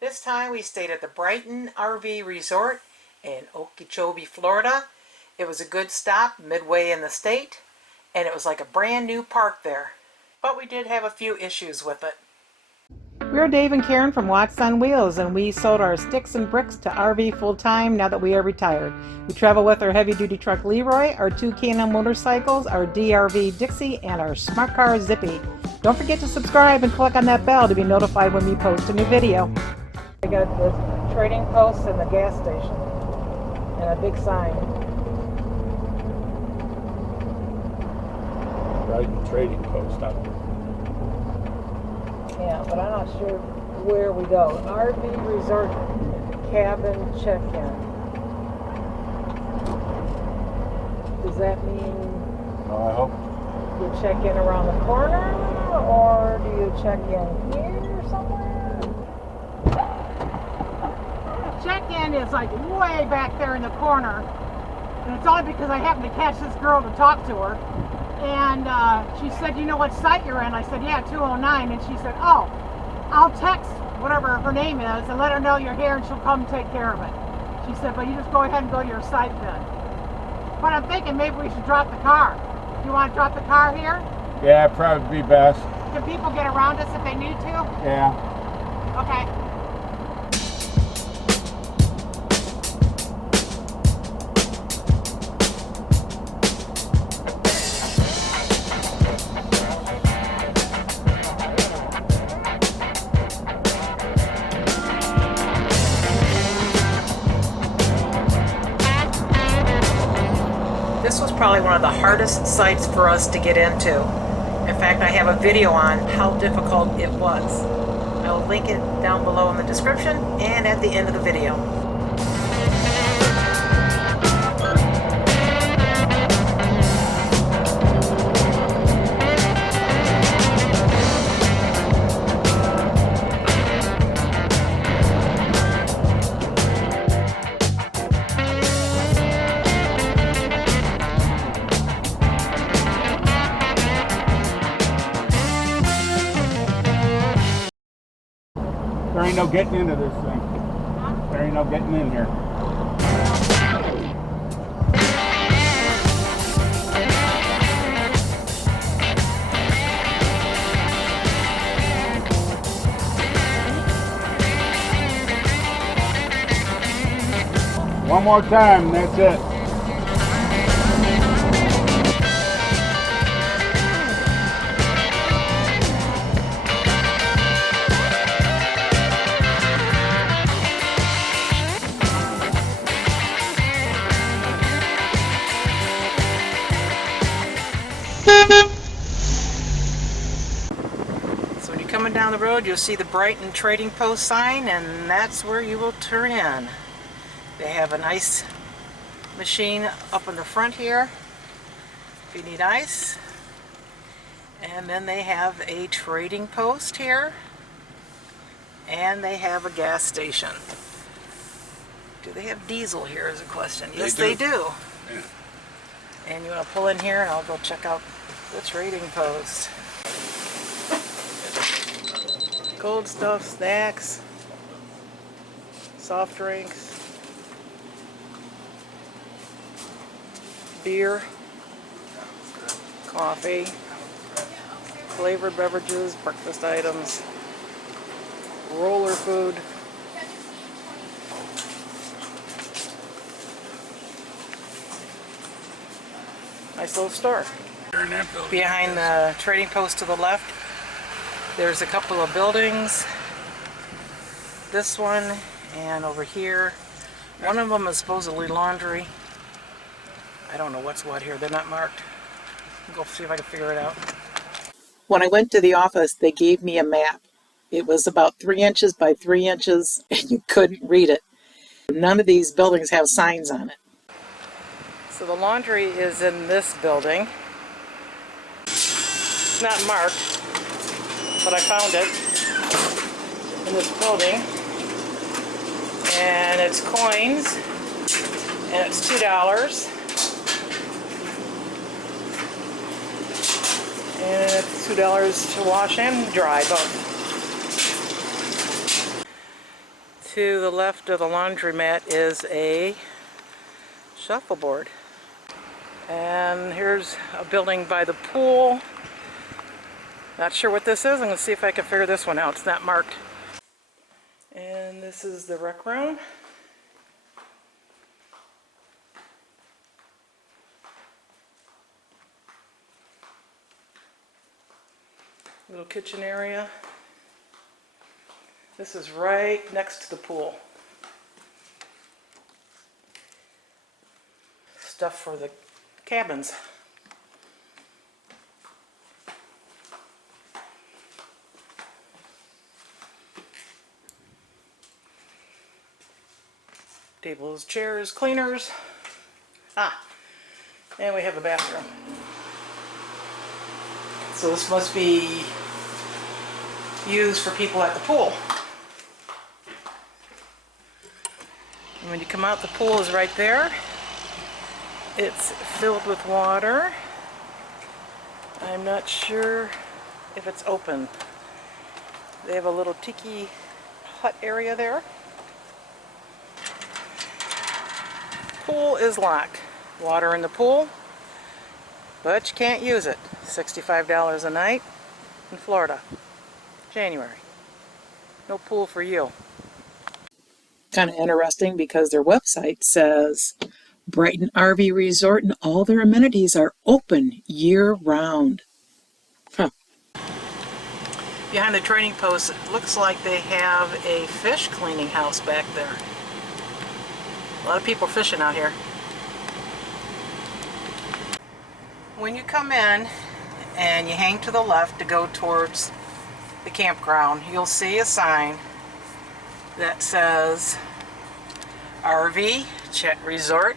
This time we stayed at the Brighton RV Resort in Okeechobee, Florida. It was a good stop midway in the state, and it was like a brand new park there. But we did have a few issues with it. We're Dave and Karen from Watts on Wheels, and we sold our sticks and bricks to RV full-time now that we are retired. We travel with our heavy-duty truck Leroy, our two Can-Am motorcycles, our DRV Dixie, and our smart car Zippy. Don't forget to subscribe and click on that bell to be notified when we post a new video. I got the trading post and the gas station, and a big sign. Brighton trading post out there. Yeah, but I'm not sure where we go. RV Resort Cabin Check-In. Does that mean I hope you check in around the corner, or do you check in here somewhere? Check-in is like way back there in the corner, and it's only because I happened to catch this girl to talk to her. And she said, "You know what site you're in?" I said, "Yeah, 209. And she said, "Oh, I'll text whatever her name is and let her know you're here, and she'll come take care of it." She said, "But you just go ahead and go to your site then." But I'm thinking maybe we should drop the car. Do you want to drop the car here? Yeah, probably be best. Can people get around us if they need to? Yeah. Okay. This was probably one of the hardest sites for us to get into. In fact, I have a video on how difficult it was. I'll link it down below in the description and at the end of the video. There ain't no getting into this thing. There ain't no getting in here. One more time, and that's it. So when you're coming down the road, you'll see the Brighton Trading Post sign, and that's where you will turn in. They have an ice machine up in the front here if you need ice. And then they have a trading post here, and they have a gas station. Do they have diesel here is a question. Yes, they do. Yeah. And you want to pull in here, and I'll go check out the trading post. Cold stuff, snacks, soft drinks, beer, coffee, flavored beverages, breakfast items, roller food. Nice little store. Behind the trading post to the left, there's a couple of buildings. This one and over here. One of them is supposedly laundry. I don't know what's what here. They're not marked. I'll go see if I can figure it out. When I went to the office, they gave me a map. It was about 3 inches by 3 inches, and you couldn't read it. None of these buildings have signs on it. So the laundry is in this building. It's not marked, but I found it in this building. And it's coins, and it's $2. And it's $2 to wash and dry both. To the left of the laundromat is a shuffleboard. And here's a building by the pool. Not sure what this is. I'm going to see if I can figure this one out. It's not marked. And this is the rec room. Little kitchen area. This is right next to the pool. Stuff for the cabins. Tables, chairs, cleaners. And we have a bathroom. So this must be used for people at the pool. And when you come out, the pool is right there. It's filled with water. I'm not sure if it's open. They have a little tiki hut area there. Pool is locked. Water in the pool, but you can't use it. $65 a night in Florida. January. No pool for you. Kind of interesting because their website says Brighton RV Resort and all their amenities are open year-round. Huh. Behind the trading post, it looks like they have a fish cleaning house back there. A lot of people fishing out here. When you come in and you hang to the left to go towards the campground, you'll see a sign that says RV Resort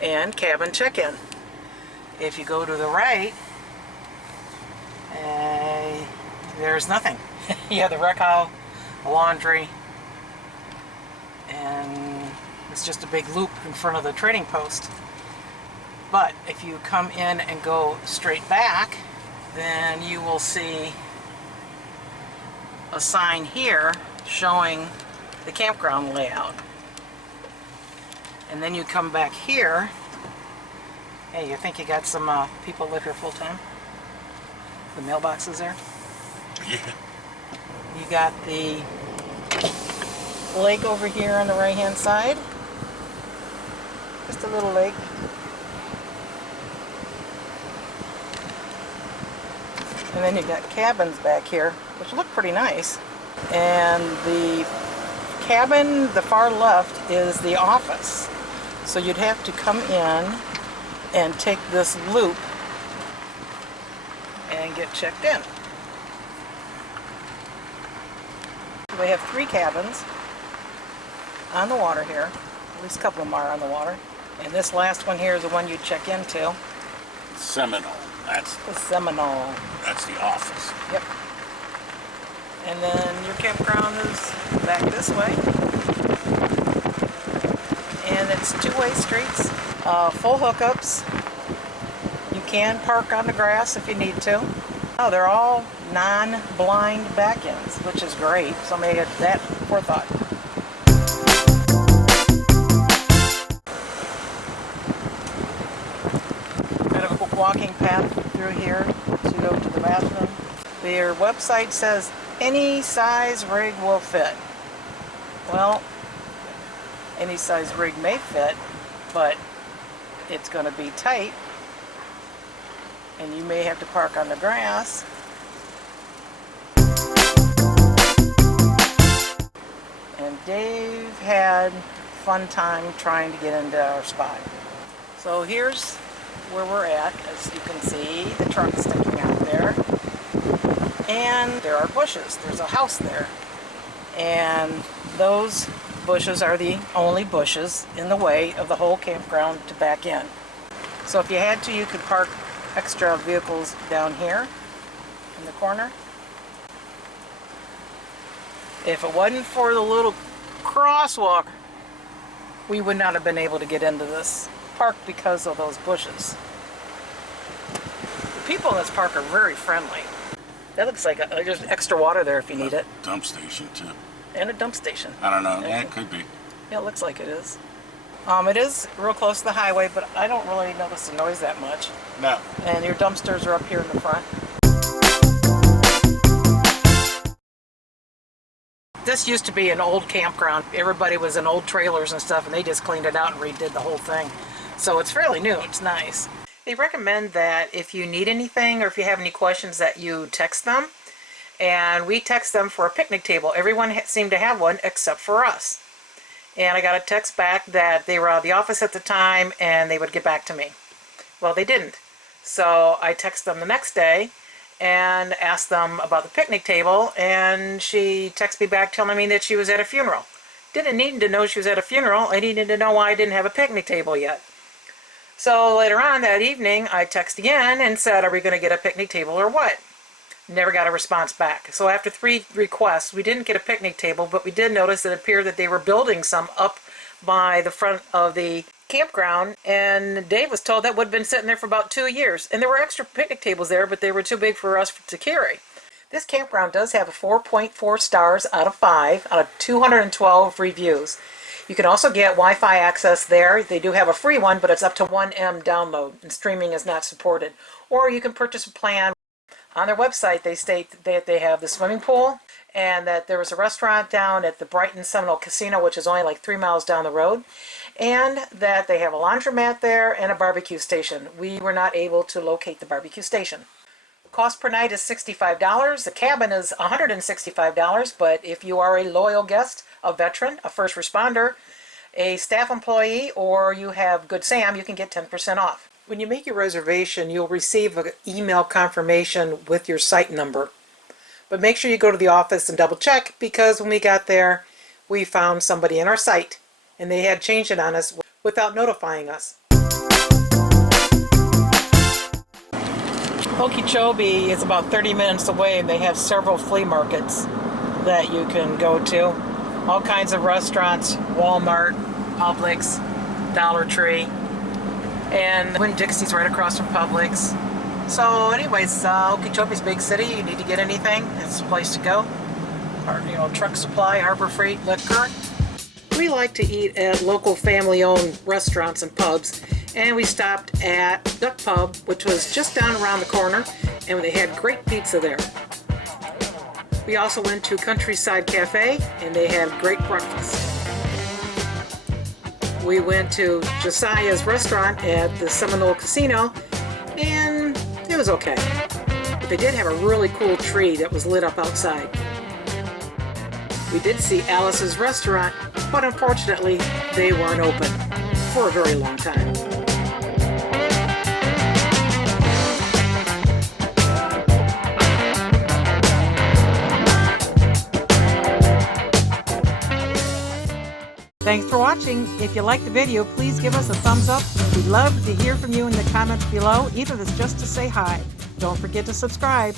and Cabin Check-In. If you go to the right, there's nothing. You have the rec hall, the laundry, and it's just a big loop in front of the trading post. But if you come in and go straight back, then you will see a sign here showing the campground layout. And then you come back here. Hey, you think you got some people live here full time? The mailbox is there? Yeah. You got the lake over here on the right hand side. Just a little lake. And then you got cabins back here, which look pretty nice. And the cabin, the far left, is the office. So you'd have to come in and take this loop and get checked in. We have 3 cabins on the water here. At least a couple of them are on the water. And this last one here is the one you check into. Seminole. That's The Seminole. that's the office. Yep. And then your campground is back this way. And it's 2-way streets, full hookups. You can park on the grass if you need to. Oh, they're all non-blind back-ends, which is great. Somebody had that forethought. Got a quick walking path through here to go to the bathroom. Their website says any size rig will fit. Well, any size rig may fit, but it's going to be tight, and you may have to park on the grass. And Dave had fun time trying to get into our spot. So here's where we're at. As you can see, the truck sticking out there. And there are bushes. There's a house there. And those bushes are the only bushes in the way of the whole campground to back in. So if you had to, you could park extra vehicles down here in the corner. If it wasn't for the little crosswalk, we would not have been able to get into this park because of those bushes. The people in this park are very friendly. That looks like there's extra water there if you need it. Dump station too. And a dump station. I don't know. Yeah, it could be. Yeah, it looks like it is. It is real close to the highway, but I don't really notice the noise that much. No. And your dumpsters are up here in the front. This used to be an old campground. Everybody was in old trailers and stuff, and they just cleaned it out and redid the whole thing. So it's fairly new. It's nice. They recommend that if you need anything or if you have any questions that you text them. And we text them for a picnic table. Everyone seemed to have one except for us. And I got a text back that they were out of the office at the time and they would get back to me. Well, they didn't. So I texted them the next day and asked them about the picnic table, and she texted me back telling me that she was at a funeral. Didn't need to know she was at a funeral. I needed to know why I didn't have a picnic table yet. So later on that evening, I texted again and said, are we going to get a picnic table or what? Never got a response back. So after 3 requests, we didn't get a picnic table, but we did notice it appeared that they were building some up by the front of the campground, and Dave was told that would have been sitting there for about 2 years. And there were extra picnic tables there, but they were too big for us to carry. This campground does have a 4.4 stars out of 5 out of 212 reviews. You can also get Wi-Fi access there. They do have a free one, but it's up to 1M download, and streaming is not supported. Or you can purchase a plan. On their website, they state that they have the swimming pool and that there was a restaurant down at the Brighton Seminole Casino, which is only like 3 miles down the road, and that they have a laundromat there and a barbecue station. We were not able to locate the barbecue station. Cost per night is $65. The cabin is $165, but if you are a loyal guest, a veteran, a first responder, a staff employee, or you have Good Sam, you can get 10% off. When you make your reservation, you'll receive an email confirmation with your site number. But make sure you go to the office and double check, because when we got there, we found somebody in our site and they had changed it on us without notifying us. Okeechobee is about 30 minutes away, and they have several flea markets that you can go to. All kinds of restaurants, Walmart, Publix, Dollar Tree, and Winn-Dixie's right across from Publix. So anyways, Okeechobee's a big city. You need to get anything, it's a place to go. Or, truck supply, Harbor Freight, liquor. We like to eat at local family-owned restaurants and pubs, and we stopped at Duck Pub, which was just down around the corner, and they had great pizza there. We also went to Countryside Cafe, and they had great breakfast. We went to Josiah's restaurant at the Seminole Casino, and it was okay. But they did have a really cool tree that was lit up outside. We did see Alice's restaurant, but unfortunately, they weren't open for a very long time. Thanks for watching. If you liked the video, please give us a thumbs up. We'd love to hear from you in the comments below, even if it's just to say hi. Don't forget to subscribe.